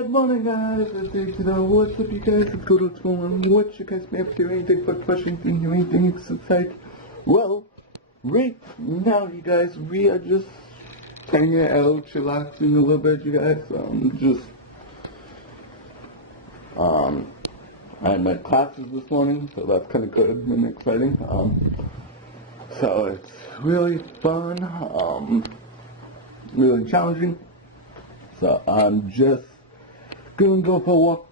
Good morning, guys. What's up, you guys? It's good. What's going on? What you guys may have to do anything for questions, anything exciting? Well, right now, you guys, we are just hanging out, chillaxing a little bit, you guys. I had my classes this morning, so that's kind of good and exciting. So it's really fun, really challenging. So I'm just gonna go for a walk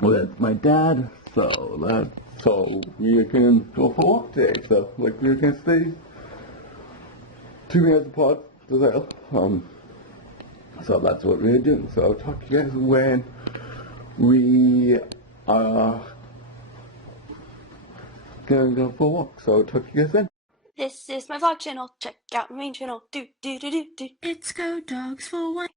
with my dad. So we can go for a walk today. So like we can stay 2 minutes apart. So that's what we're doing. So I'll talk to you guys when we are gonna go for a walk. So I'll talk to you guys then. This is my vlog channel. Check out my main channel. Do. It's Go Dogs for One.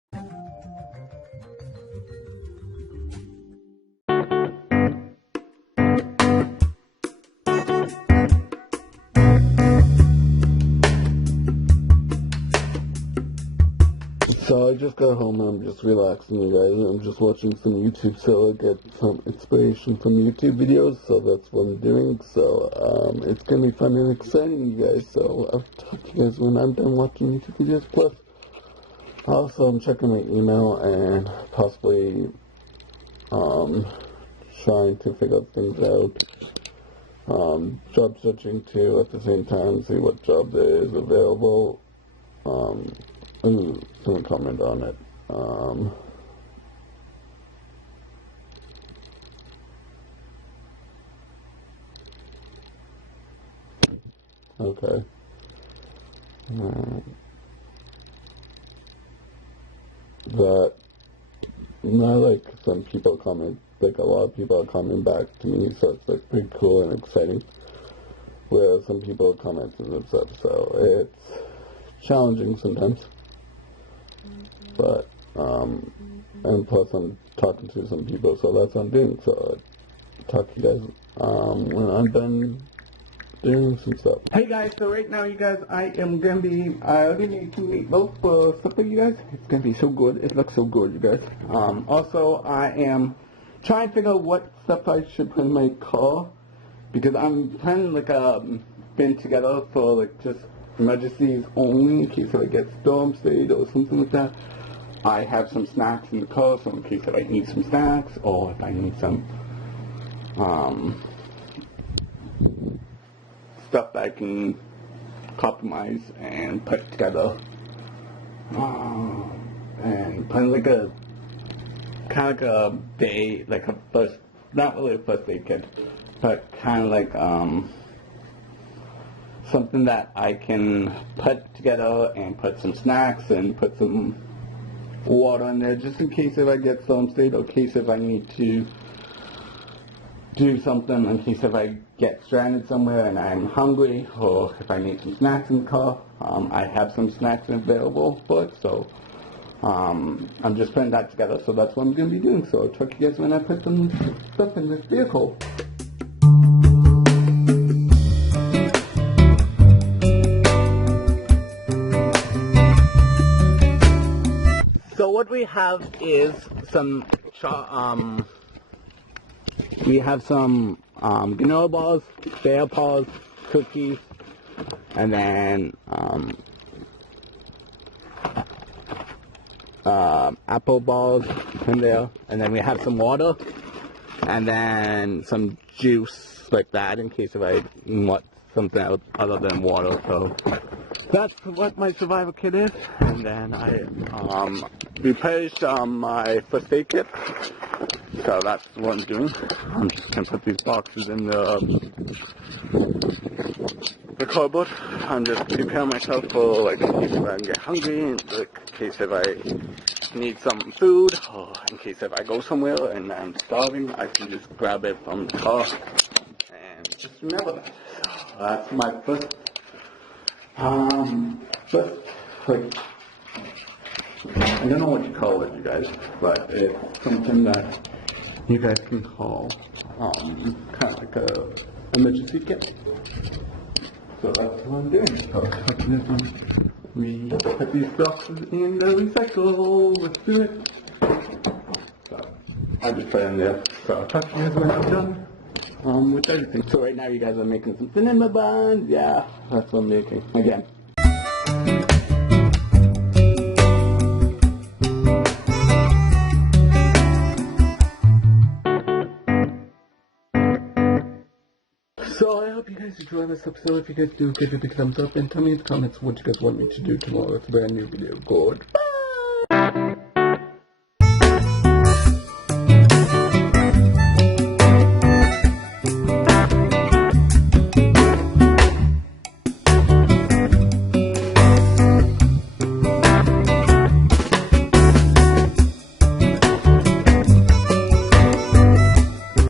So I just got home and I'm just relaxing, you guys. I'm just watching some YouTube, so I get some inspiration from YouTube videos. So that's what I'm doing. So it's gonna be fun and exciting, you guys. So I'll talk to you guys when I'm done watching YouTube videos. Plus, also I'm checking my email and possibly trying to figure things out. Job searching too at the same time, see what job there is available. Someone comment on it. Okay. But not like some people comment, like a lot of people are coming back to me, so it's like pretty cool and exciting. Where some people comment and stuff, so it's challenging sometimes. But, and plus I'm talking to some people, so that's what I'm doing. So I'll talk to you guys, when I'm done doing some stuff. Hey guys, so right now, you guys, I already made some meatloaf for supper, you guys. It's gonna be so good. It looks so good, you guys. Also, I am trying to figure out what stuff I should put in my car, because I'm planning like a bin together for like just emergencies only, in case if I get storm stayed or something like that. I have some snacks in the car, so in case if I need some snacks, or if I need some stuff that I can compromise and put together, and plan like a kind of like a day, like a first, not really a first aid kit, but kind of like something that I can put together and put some snacks and put some water in there, just in case if I get storm stayed, or in case if I need to do something, in case if I get stranded somewhere and I'm hungry, or if I need some snacks in the car. I have some snacks available for it, so I'm just putting that together, so that's what I'm going to be doing. So I'll talk to you guys when I put some stuff in this vehicle. So what we have is some granola bars, bear paws, cookies, and then apple balls in there, and then we have some water, and then some juice like that in case if I want something else other than water. So that's what my survival kit is. And then I replenished my first aid kit. So that's what I'm doing. I'm just gonna put these boxes in the cupboard. I'm just preparing myself for like in case if I get hungry, in case if I need some food, or in case if I go somewhere and I'm starving, I can just grab it from the car. And just remember that. So that's my first like, I don't know what you call it, you guys, but it's something that you guys can call kind of like a emergency kit. So that's what I'm doing. So we put these boxes in the recycle. Let's do it. I'll just try on there. So I'll talk to you guys when I'm done with everything. So right now you guys are making some cinema buns. Yeah, that's what I'm making. Again. So I hope you guys enjoy this episode. If you guys do, give it a thumbs up and tell me in the comments what you guys want me to do tomorrow. It's a brand new video. Goodbye.